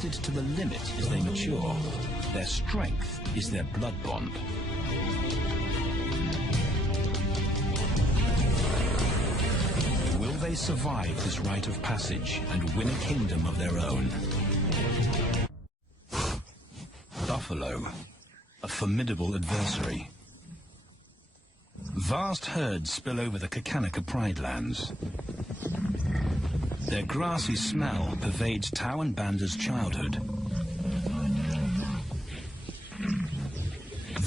tested to the limit as they mature. Their strength is their blood bond. Will they survive this rite of passage and win a kingdom of their own? Buffalo, a formidable adversary. Vast herds spill over the Kakanika Pride lands. Their grassy smell pervades Tau and Banda's childhood.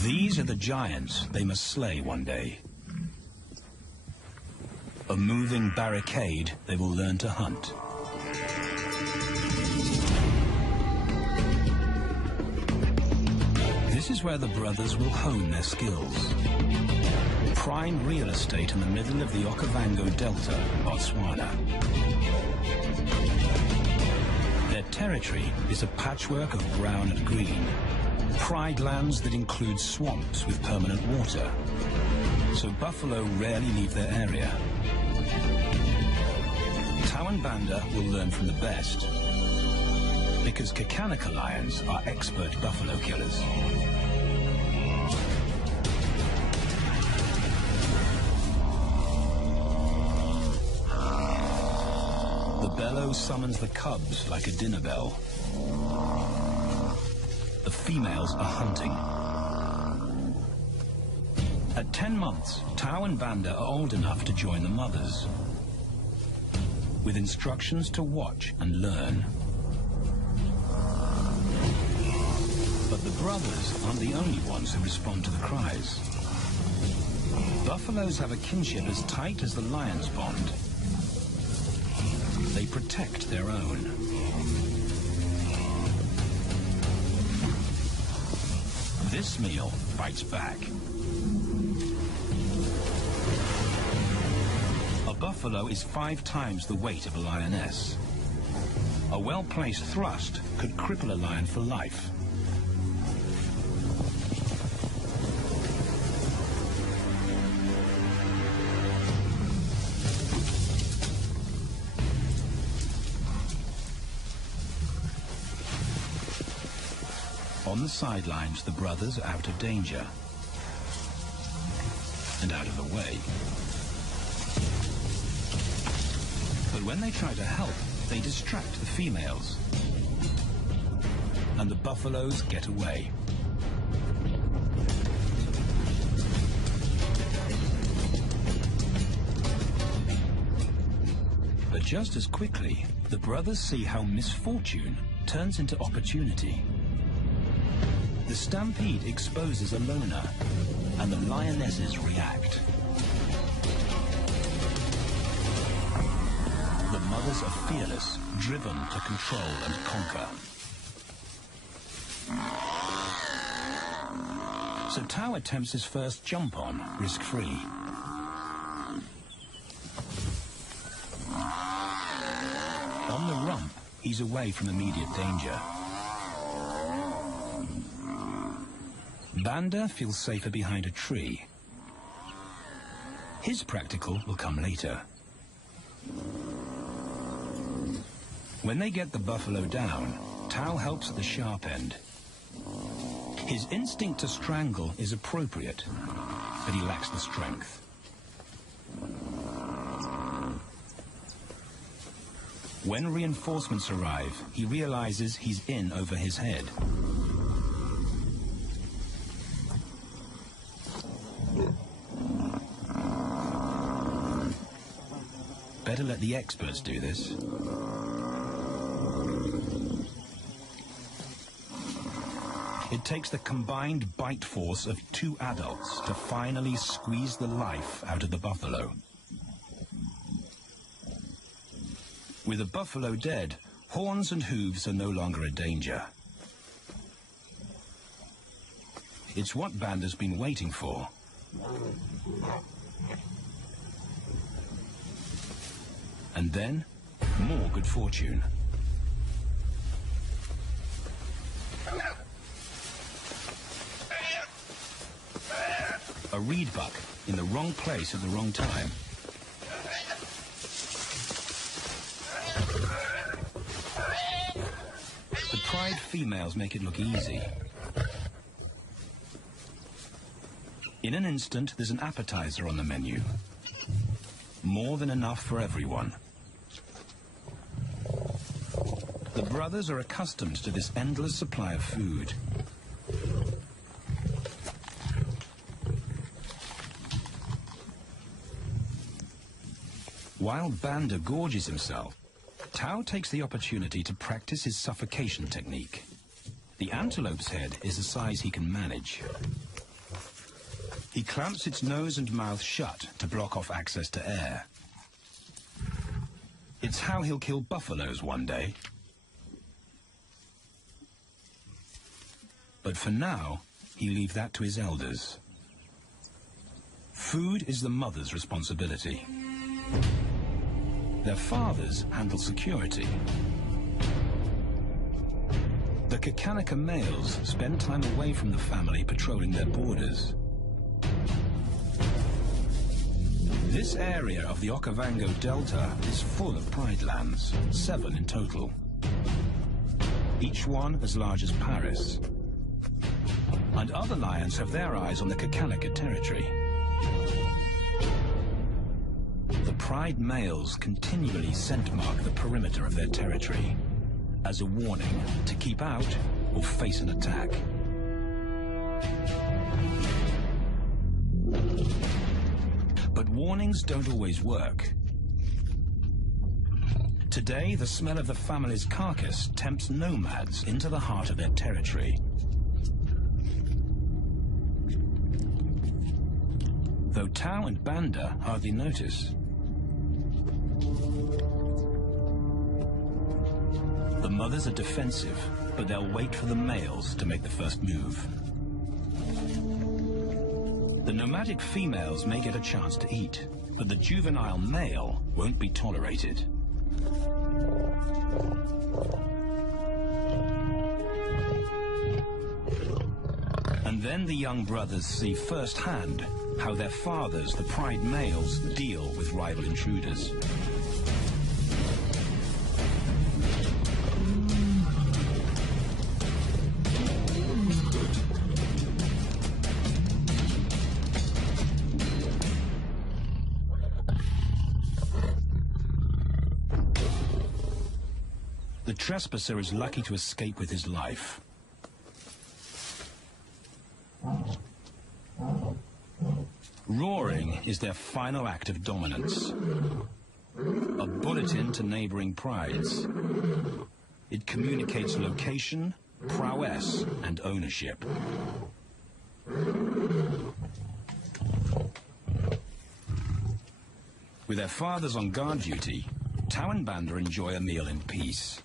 These are the giants they must slay one day. A moving barricade they will learn to hunt. This is where the brothers will hone their skills. Prime real estate in the middle of the Okavango Delta, Botswana. Their territory is a patchwork of brown and green. Pride lands that include swamps with permanent water. So buffalo rarely leave their area. Tau and Banda will learn from the best, because Kakanika lions are expert buffalo killers. The bellow summons the cubs like a dinner bell. The females are hunting. At 10 months, Tau and Banda are old enough to join the mothers, with instructions to watch and learn. But the brothers aren't the only ones who respond to the cries. Buffaloes have a kinship as tight as the lion's bond. They protect their own. This meal fights back. A buffalo is 5 times the weight of a lioness. A well-placed thrust could cripple a lion for life. On the sidelines, the brothers are out of danger and out of the way. But when they try to help, they distract the females, and the buffaloes get away. But just as quickly, the brothers see how misfortune turns into opportunity. The stampede exposes a loner, and the lionesses react. The mothers are fearless, driven to control and conquer. So Tau attempts his first jump on, risk-free. On the rump, he's away from immediate danger. Banda feels safer behind a tree. His practical will come later. When they get the buffalo down, Tau helps at the sharp end. His instinct to strangle is appropriate, but he lacks the strength. When reinforcements arrive, he realizes he's in over his head. Better let the experts do this. It takes the combined bite force of 2 adults to finally squeeze the life out of the buffalo. With a buffalo dead, horns and hooves are no longer a danger. It's what Banda's been waiting for. And then, more good fortune. A reed buck in the wrong place at the wrong time. The females make it look easy. In an instant, there's an appetizer on the menu. More than enough for everyone. The brothers are accustomed to this endless supply of food. While Banda gorges himself, Tao takes the opportunity to practice his suffocation technique. The antelope's head is the size he can manage. He clamps its nose and mouth shut to block off access to air. It's how he'll kill buffaloes one day. But for now, he leaves that to his elders. Food is the mother's responsibility. Their fathers handle security. The Kakanika males spend time away from the family patrolling their borders. This area of the Okavango Delta is full of pride lands, 7 in total. Each one as large as Paris. And other lions have their eyes on the Kakanika territory. The pride males continually scent mark the perimeter of their territory as a warning to keep out or face an attack. But warnings don't always work. Today, the smell of the family's carcass tempts nomads into the heart of their territory. Though Tao and Banda hardly notice. The mothers are defensive, but they'll wait for the males to make the first move. The nomadic females may get a chance to eat, but the juvenile male won't be tolerated. And then the young brothers see firsthand how their fathers, the pride males, deal with rival intruders. The trespasser is lucky to escape with his life. Roaring is their final act of dominance. A bulletin to neighboring prides. It communicates location, prowess, and ownership. With their fathers on guard duty, Tao and Banda enjoy a meal in peace.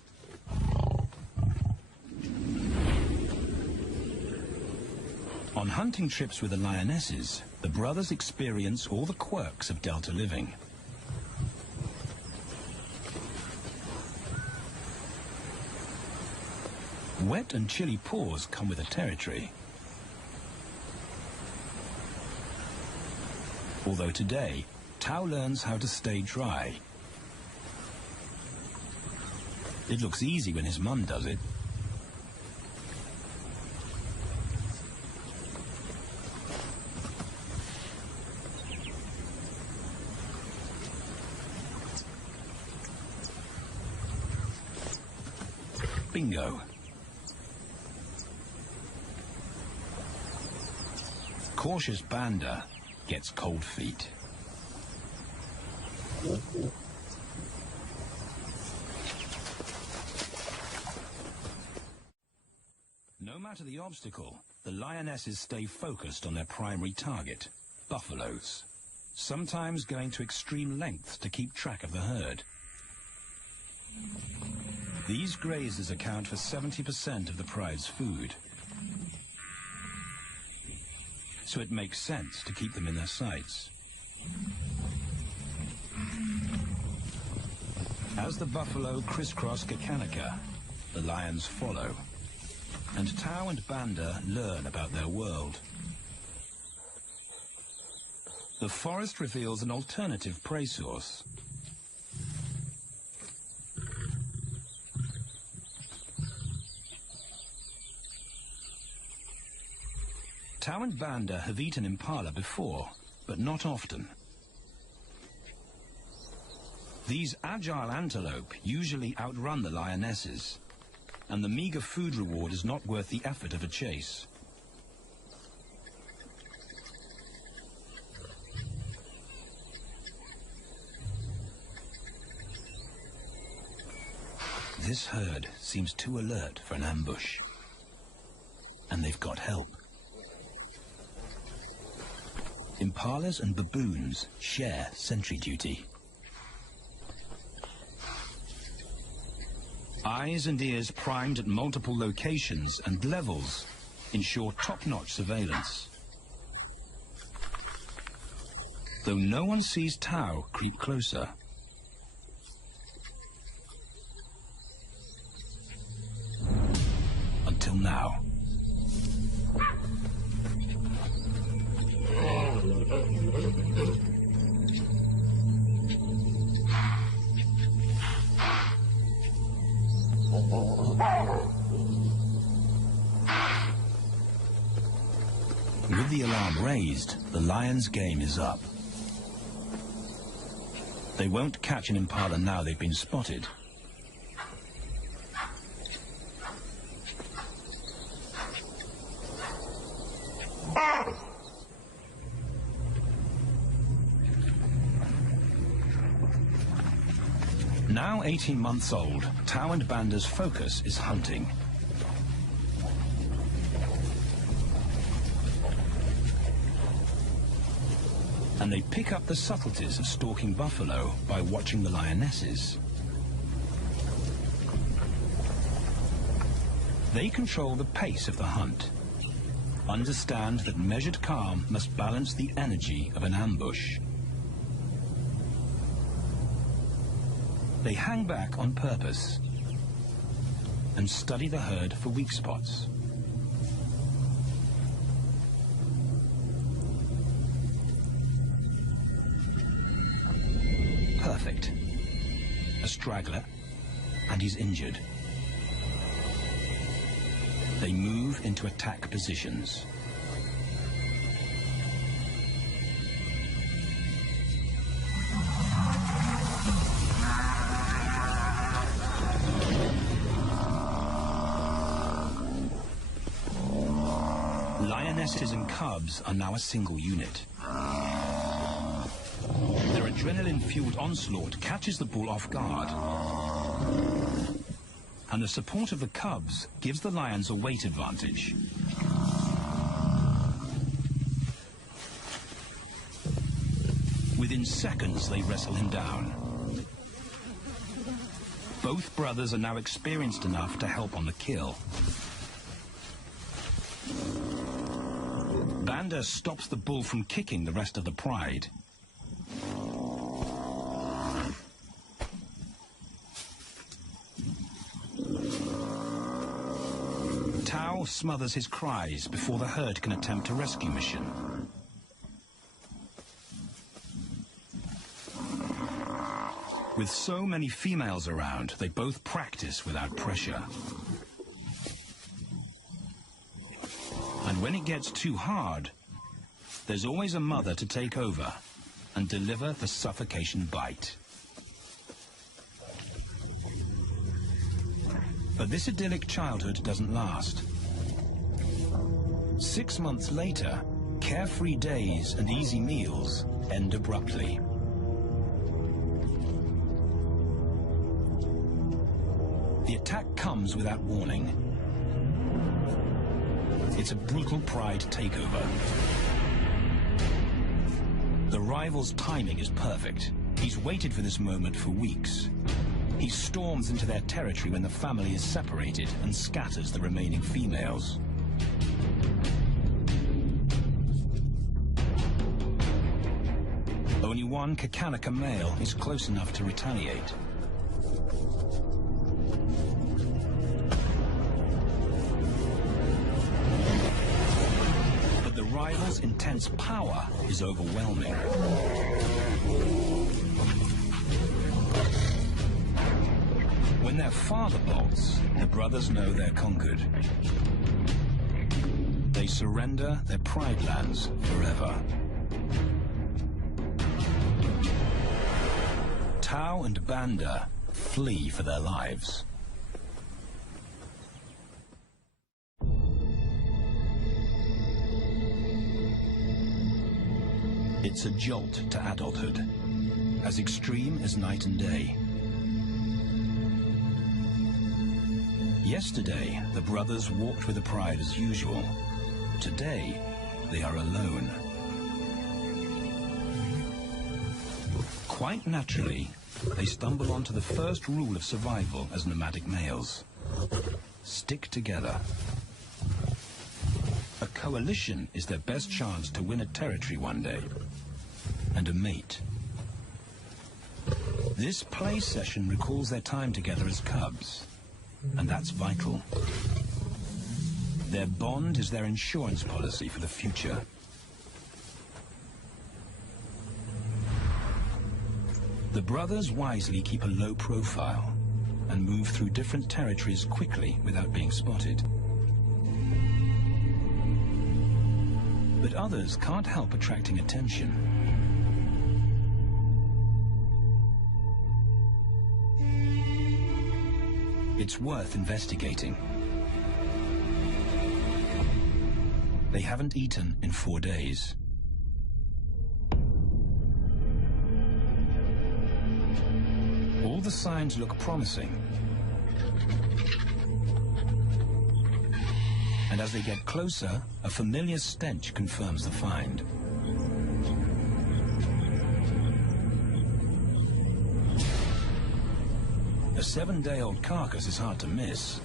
On hunting trips with the lionesses, the brothers experience all the quirks of Delta living. Wet and chilly paws come with the territory. Although today, Tao learns how to stay dry. It looks easy when his mum does it. Bingo. Cautious Banda gets cold feet. No matter the obstacle, the lionesses stay focused on their primary target, buffaloes, sometimes going to extreme lengths to keep track of the herd. These grazers account for 70% of the pride's food, so it makes sense to keep them in their sights. As the buffalo crisscross Kakanika, the lions follow, and Tao and Banda learn about their world. The forest reveals an alternative prey source. Tao and Banda have eaten impala before, but not often. These agile antelope usually outrun the lionesses, and the meager food reward is not worth the effort of a chase. This herd seems too alert for an ambush, and they've got help. Impalas and baboons share sentry duty. Eyes and ears primed at multiple locations and levels ensure top-notch surveillance. Though no one sees Tao creep closer. Until now. With the alarm raised, the lion's game is up. They won't catch an impala now they've been spotted. Now 18 months old, Tao and Banda's focus is hunting. And they pick up the subtleties of stalking buffalo by watching the lionesses. They control the pace of the hunt, understand that measured calm must balance the energy of an ambush. They hang back on purpose and study the herd for weak spots. Perfect. A straggler, and he's injured. They move into attack positions. Lionesses and cubs are now a single unit. Their adrenaline-fueled onslaught catches the bull off guard. And the support of the cubs gives the lions a weight advantage. Within seconds, they wrestle him down. Both brothers are now experienced enough to help on the kill. Banda stops the bull from kicking the rest of the pride. Tao smothers his cries before the herd can attempt a rescue mission. With so many females around, they both practice without pressure. And when it gets too hard, there's always a mother to take over and deliver the suffocation bite. But this idyllic childhood doesn't last. 6 months later, carefree days and easy meals end abruptly. The attack comes without warning. It's a brutal pride takeover. The rival's timing is perfect. He's waited for this moment for weeks. He storms into their territory when the family is separated and scatters the remaining females. Only one Kakanaka male is close enough to retaliate. But the rival's intense power is overwhelming. When their father bolts, the brothers know they're conquered. They surrender their pride lands forever. Tao and Banda flee for their lives. It's a jolt to adulthood, as extreme as night and day. Yesterday, the brothers walked with the pride as usual. Today, they are alone. Quite naturally, they stumble onto the first rule of survival as nomadic males. Stick together. A coalition is their best chance to win a territory one day, and a mate. This play session recalls their time together as cubs, and that's vital. Their bond is their insurance policy for the future. The brothers wisely keep a low profile and move through different territories quickly without being spotted. But others can't help attracting attention. It's worth investigating. They haven't eaten in 4 days. All the signs look promising. And as they get closer, a familiar stench confirms the find. A 7-day-old carcass is hard to miss.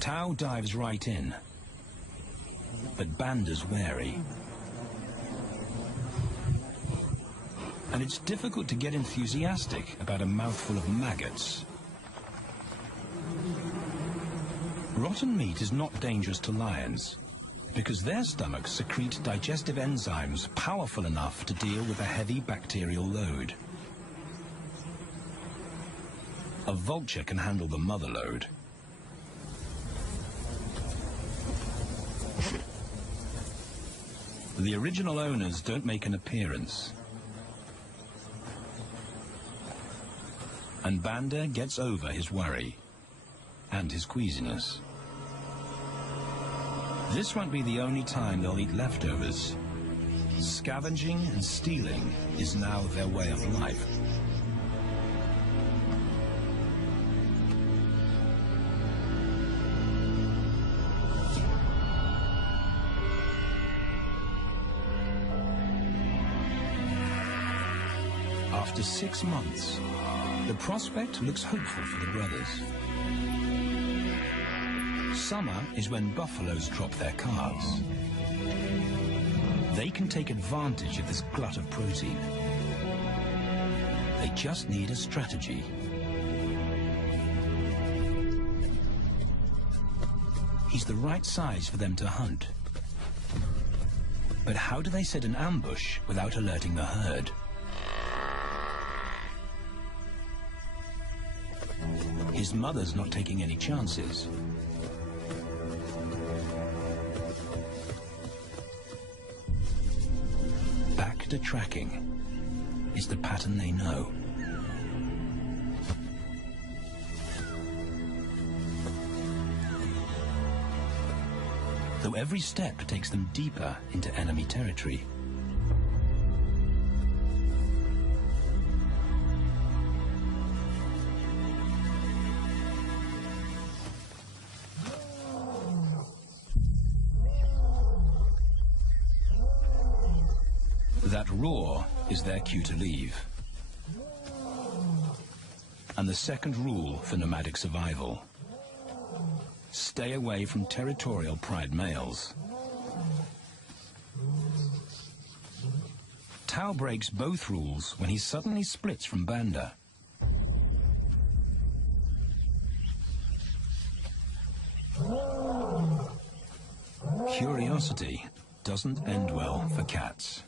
Tao dives right in, but Banda's wary. And it's difficult to get enthusiastic about a mouthful of maggots. Rotten meat is not dangerous to lions, because their stomachs secrete digestive enzymes powerful enough to deal with a heavy bacterial load. A vulture can handle the mother load. The original owners don't make an appearance. And Banda gets over his worry and his queasiness. This won't be the only time they'll eat leftovers. Scavenging and stealing is now their way of life. After 6 months, the prospect looks hopeful for the brothers. Summer is when buffaloes drop their calves. They can take advantage of this glut of protein. They just need a strategy. He's the right size for them to hunt. But how do they set an ambush without alerting the herd? His mother's not taking any chances. Back to tracking is the pattern they know. Though every step takes them deeper into enemy territory. That roar is their cue to leave. And the second rule for nomadic survival: stay away from territorial pride males. Tao breaks both rules when he suddenly splits from Banda. Curiosity doesn't end well for cats.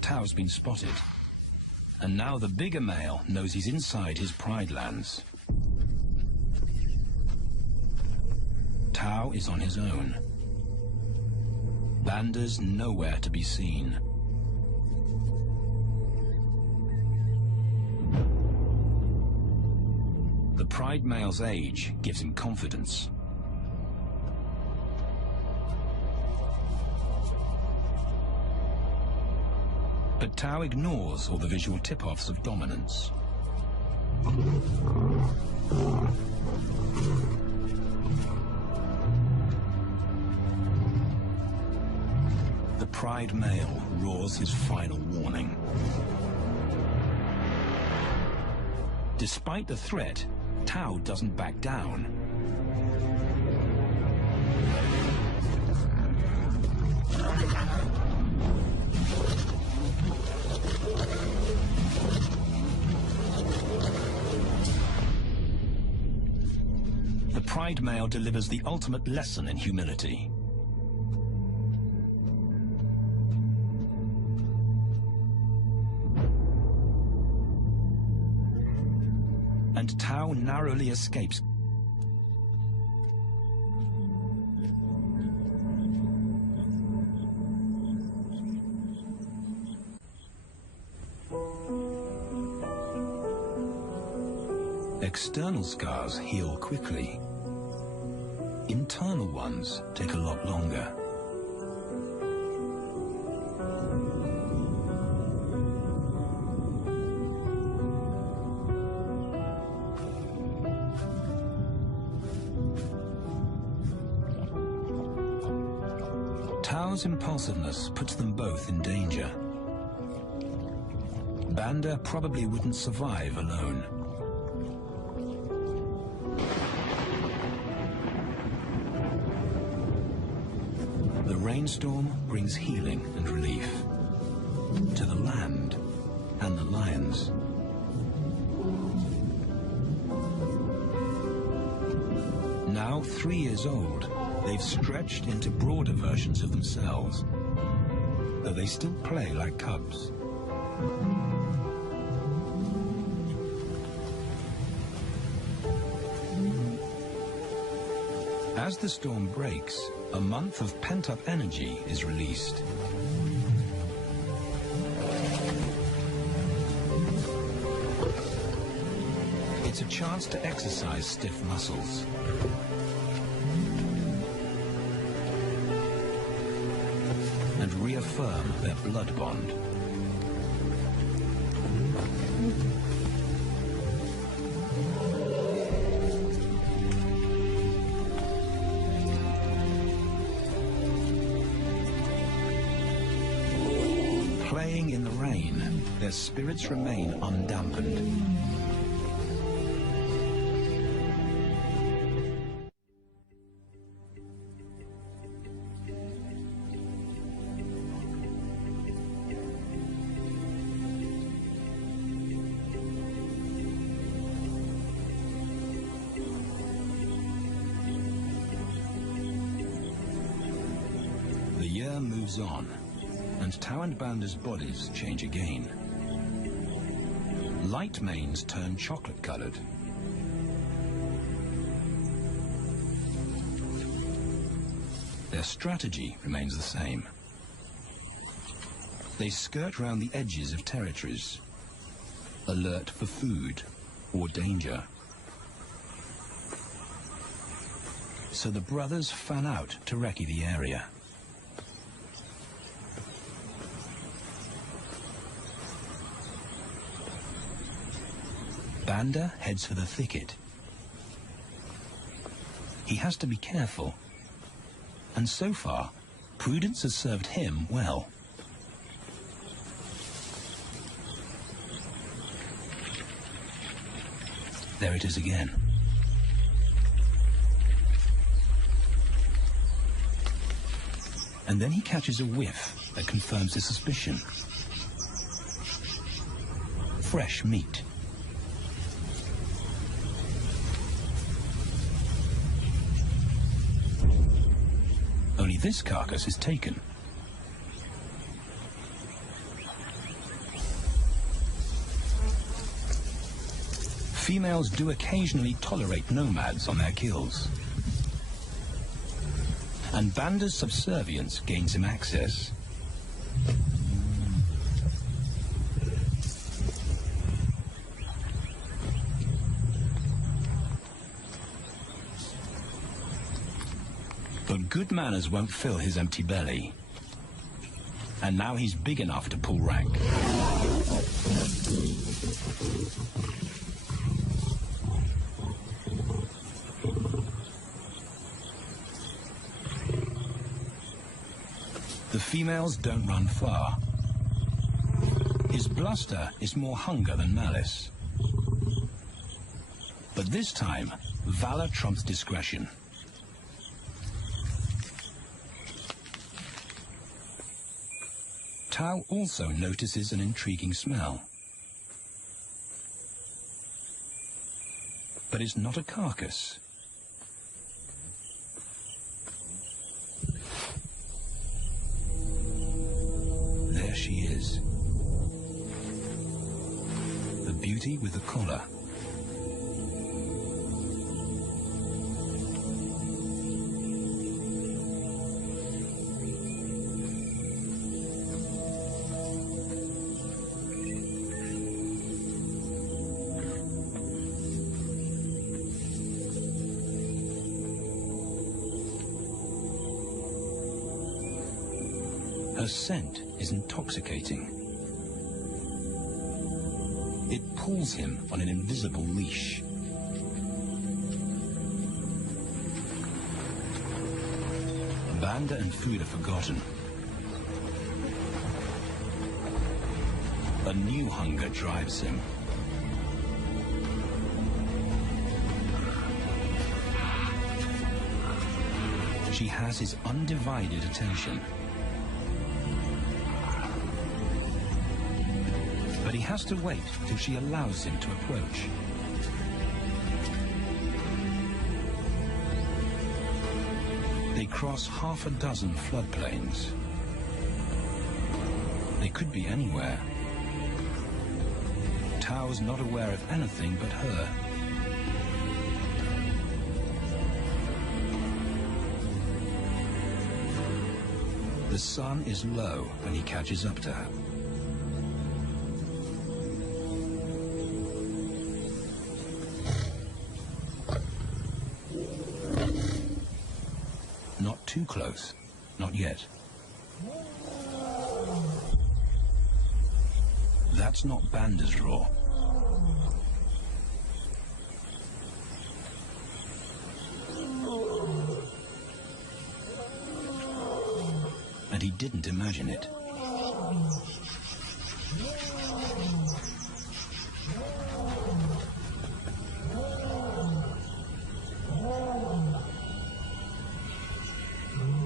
Tao's been spotted, And now the bigger male knows he's inside his pride lands. Tao is on his own. Banda's nowhere to be seen. The pride male's age gives him confidence. But Tao ignores all the visual tip-offs of dominance. The pride male roars his final warning. Despite the threat, Tao doesn't back down. The pride male delivers the ultimate lesson in humility. And Tao narrowly escapes. External scars heal quickly. Internal ones take a lot longer. Tao's impulsiveness puts them both in danger. Banda probably wouldn't survive alone. The rainstorm brings healing and relief to the land and the lions. Now 3 years old, they've stretched into broader versions of themselves, though they still play like cubs. As the storm breaks, a month of pent-up energy is released. It's a chance to exercise stiff muscles. And reaffirm their blood bond. Playing in the rain, their spirits remain undampened. The year moves on, and Tao and Banda's bodies change again. Light manes turn chocolate-colored. Their strategy remains the same. They skirt round the edges of territories, alert for food or danger. So the brothers fan out to recce the area. Banda heads for the thicket. He has to be careful, and so far, prudence has served him well. There it is again. And then he catches a whiff that confirms his suspicion. Fresh meat. Only this carcass is taken. Females do occasionally tolerate nomads on their kills. And Banda's subservience gains him access. But good manners won't fill his empty belly. And now he's big enough to pull rank. The females don't run far. His bluster is more hunger than malice. But this time, valor trumps discretion. Tao also notices an intriguing smell. But it's not a carcass. There she is. The beauty with the collar. Her scent is intoxicating. It pulls him on an invisible leash. Banda and food are forgotten. A new hunger drives him. She has his undivided attention. But he has to wait till she allows him to approach. They cross half a dozen floodplains. They could be anywhere. Tao's not aware of anything but her. The sun is low when he catches up to her. Not too close, not yet. That's not Banda's roar. And he didn't imagine it.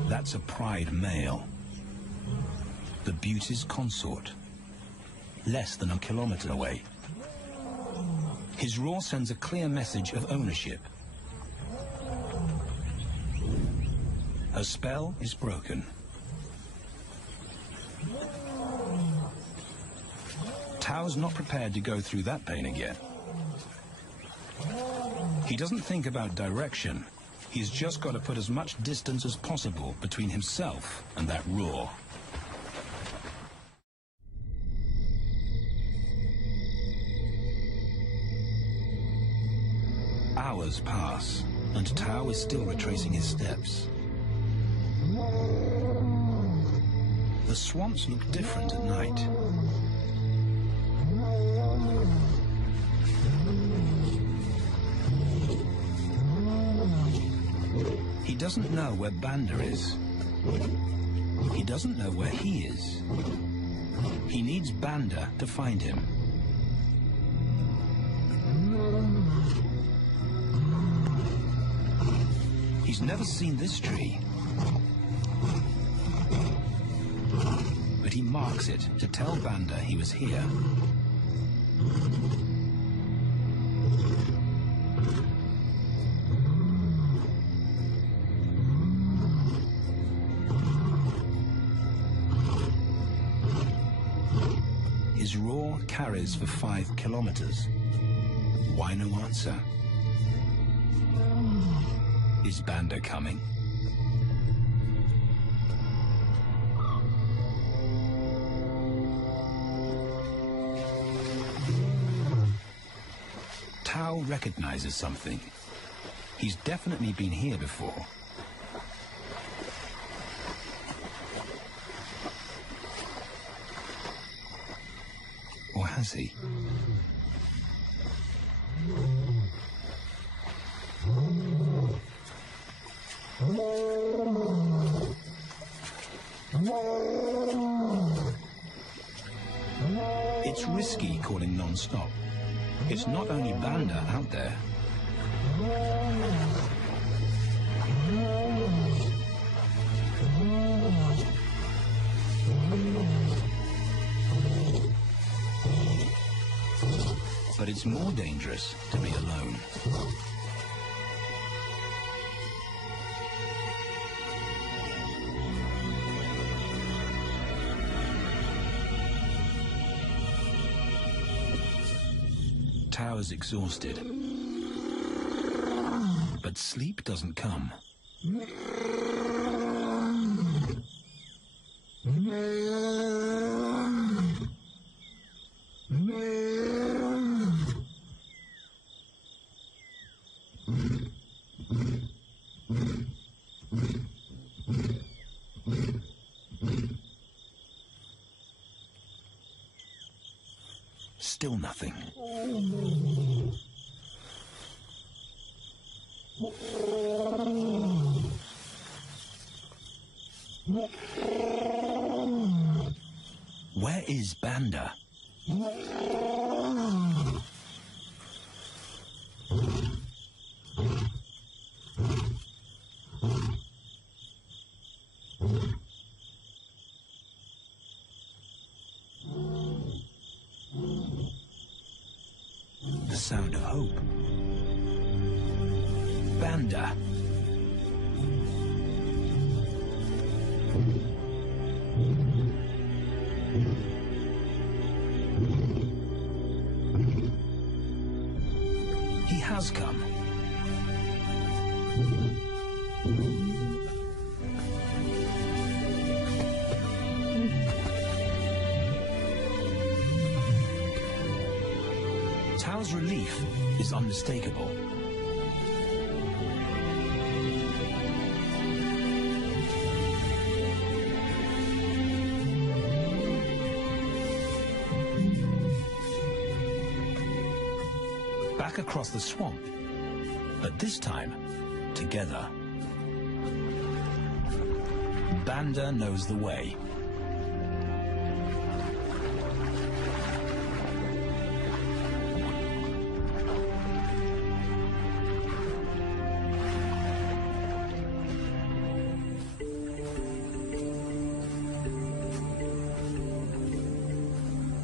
That's a pride male. The beauty's consort. Less than a kilometer away. His roar sends a clear message of ownership. Her spell is broken. Tao's not prepared to go through that pain again. He doesn't think about direction. He's just got to put as much distance as possible between himself and that roar. Hours pass, and Tao is still retracing his steps. The swamps look different at night. He doesn't know where Banda is. He doesn't know where he is. He needs Banda to find him. He's never seen this tree. But he marks it to tell Banda he was here. His roar carries for 5 kilometers. Why no answer? Is Banda coming? Tao recognizes something. He's definitely been here before. Or has he? It's risky calling non-stop. It's not only Banda out there. But it's more dangerous to be alone. Tao is exhausted, but sleep doesn't come. Still nothing. Where is Banda? The sound of hope. Banda. He has come. Tao's relief is unmistakable. Back across the swamp, but this time, together. Banda knows the way.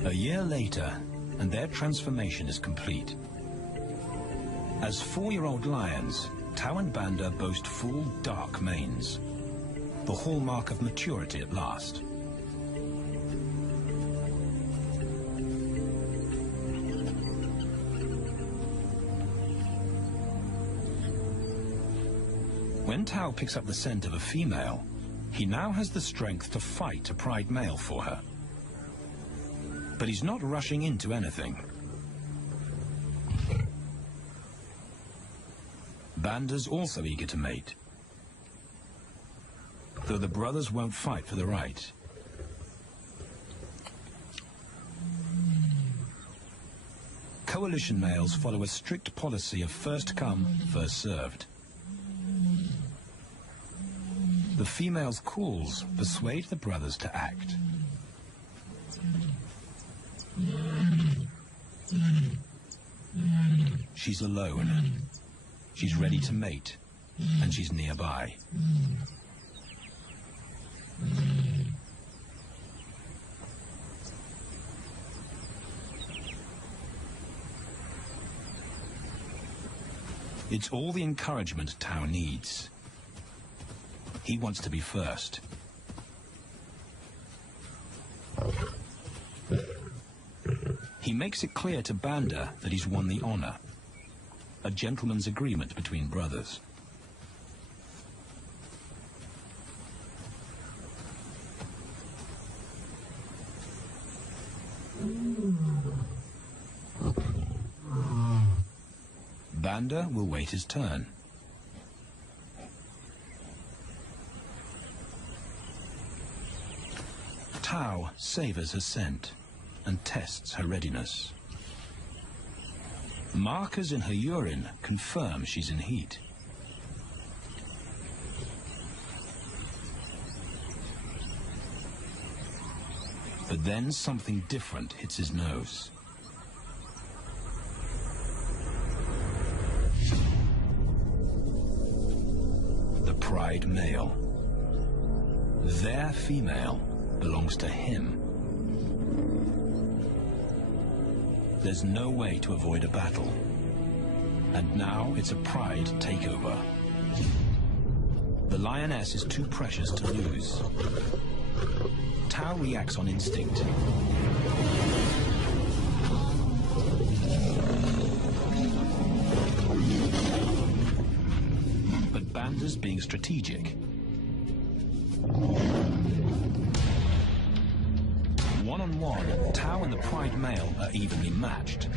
A year later, and their transformation is complete. As 4-year-old lions, Tao and Banda boast full, dark manes, the hallmark of maturity at last. When Tao picks up the scent of a female, he now has the strength to fight a pride male for her. But he's not rushing into anything. Banda's also eager to mate, though the brothers won't fight for the right. Coalition males follow a strict policy of first come, first served. The female's calls persuade the brothers to act. She's alone. She's ready to mate, and she's nearby. It's all the encouragement Tao needs. He wants to be first. He makes it clear to Banda that he's won the honor, a gentleman's agreement between brothers. Banda will wait his turn. Tau savors her scent and tests her readiness. Markers in her urine confirm she's in heat. But then something different hits his nose. The pride male. Their female belongs to him. There's no way to avoid a battle. And now it's a pride takeover. The lioness is too precious to lose. Tau reacts on instinct. But Banda's being strategic. One-on-one, Tau and the pride male are evenly matched.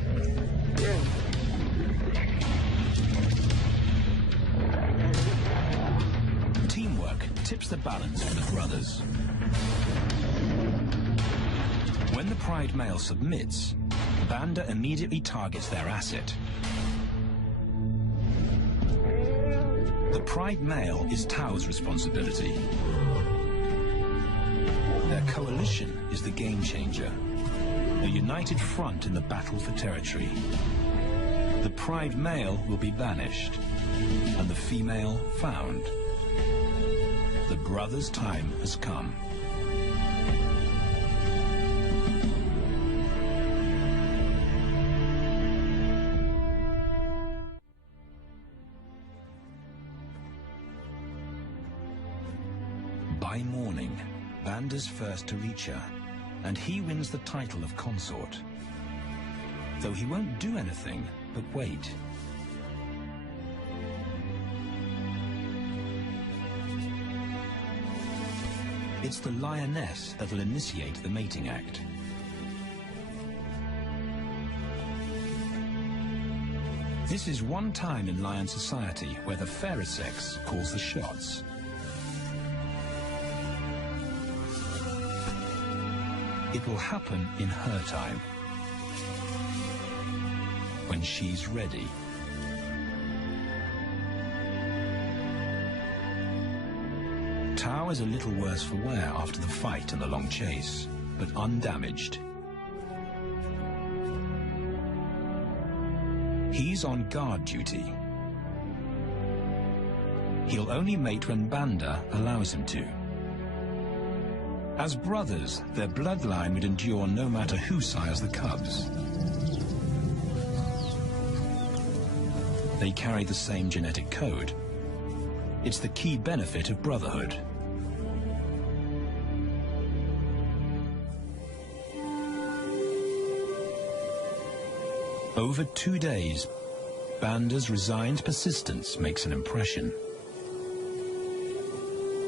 Teamwork tips the balance for the brothers. When the pride male submits, Banda immediately targets their asset. The pride male is Tau's responsibility. Their coalition is the game changer, a united front in the battle for territory. The pride male will be banished, and the female found. The brothers' time has come. By morning, Banda's first to reach her, and he wins the title of consort. Though he won't do anything but wait. It's the lioness that'll initiate the mating act. This is one time in lion society where the fairer sex calls the shots. It will happen in her time, when she's ready. Tau is a little worse for wear after the fight and the long chase, but undamaged. He's on guard duty. He'll only mate when Banda allows him to. As brothers, their bloodline would endure no matter who sires the cubs. They carry the same genetic code. It's the key benefit of brotherhood. Over 2 days, Banda's resigned persistence makes an impression.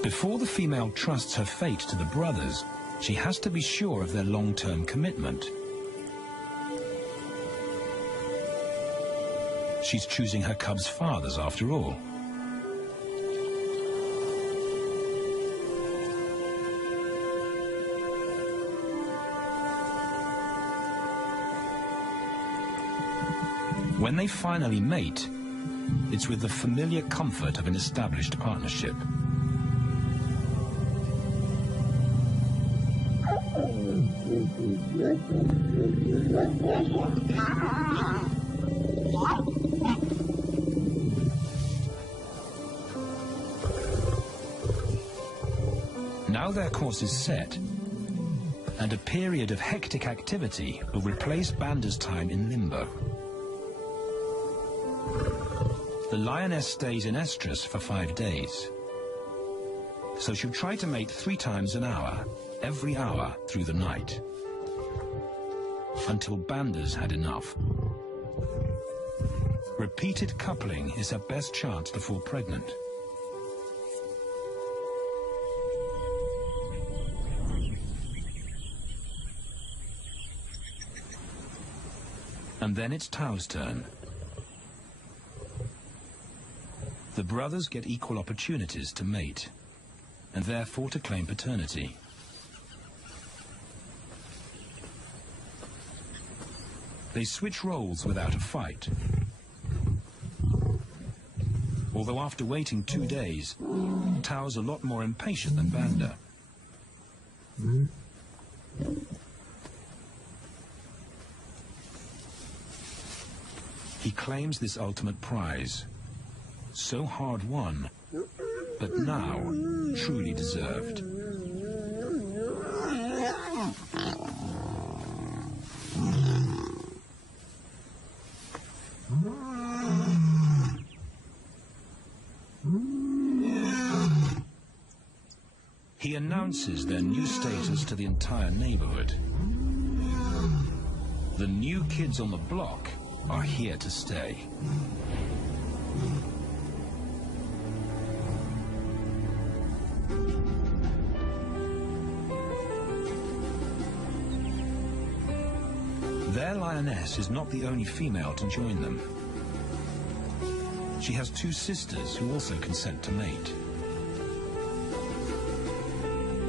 Before the female trusts her fate to the brothers, she has to be sure of their long-term commitment. She's choosing her cubs' fathers after all. When they finally mate, it's with the familiar comfort of an established partnership. Now their course is set, and a period of hectic activity will replace Banda's time in limbo. The lioness stays in estrus for 5 days, so she'll try to mate 3 times an hour, every hour through the night, until Banda's had enough. Repeated coupling is her best chance to fall pregnant. And then it's Tao's turn. The brothers get equal opportunities to mate, and therefore to claim paternity. They switch roles without a fight. Although after waiting 2 days, Tao's a lot more impatient than Banda. He claims this ultimate prize, so hard won, but now truly deserved. He announces their new status to the entire neighborhood. The new kids on the block are here to stay. Their lioness is not the only female to join them. She has 2 sisters who also consent to mate.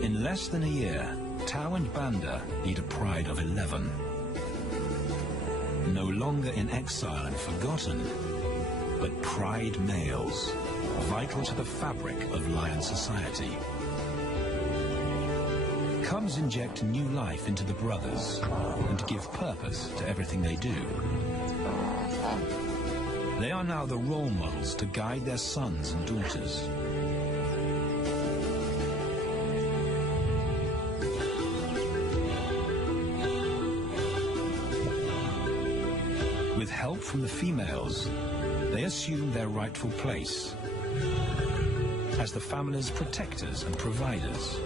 In less than a year, Tao and Banda lead a pride of 11. No longer in exile and forgotten, but pride males, vital to the fabric of lion society. Cubs inject new life into the brothers and give purpose to everything they do. They are now the role models to guide their sons and daughters. With help from the females, they assume their rightful place as the family's protectors and providers.